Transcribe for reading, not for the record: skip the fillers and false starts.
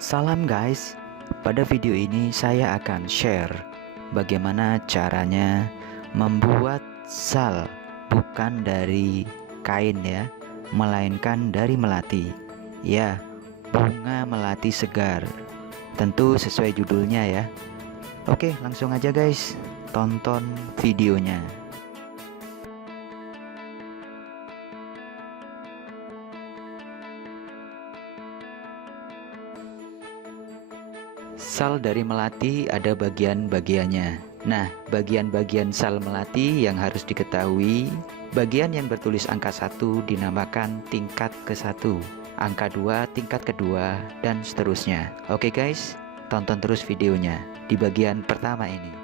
Salam guys, pada video ini saya akan share bagaimana caranya membuat sal, bukan dari kain ya, melainkan dari melati. Ya, bunga melati segar. Tentu sesuai judulnya ya. Oke, langsung aja guys, tonton videonya. Sal dari melati ada bagian-bagiannya. Nah, bagian-bagian sal melati yang harus diketahui, bagian yang bertulis angka 1 dinamakan tingkat ke-1, angka 2 tingkat kedua, dan seterusnya. Oke guys, tonton terus videonya di bagian pertama ini.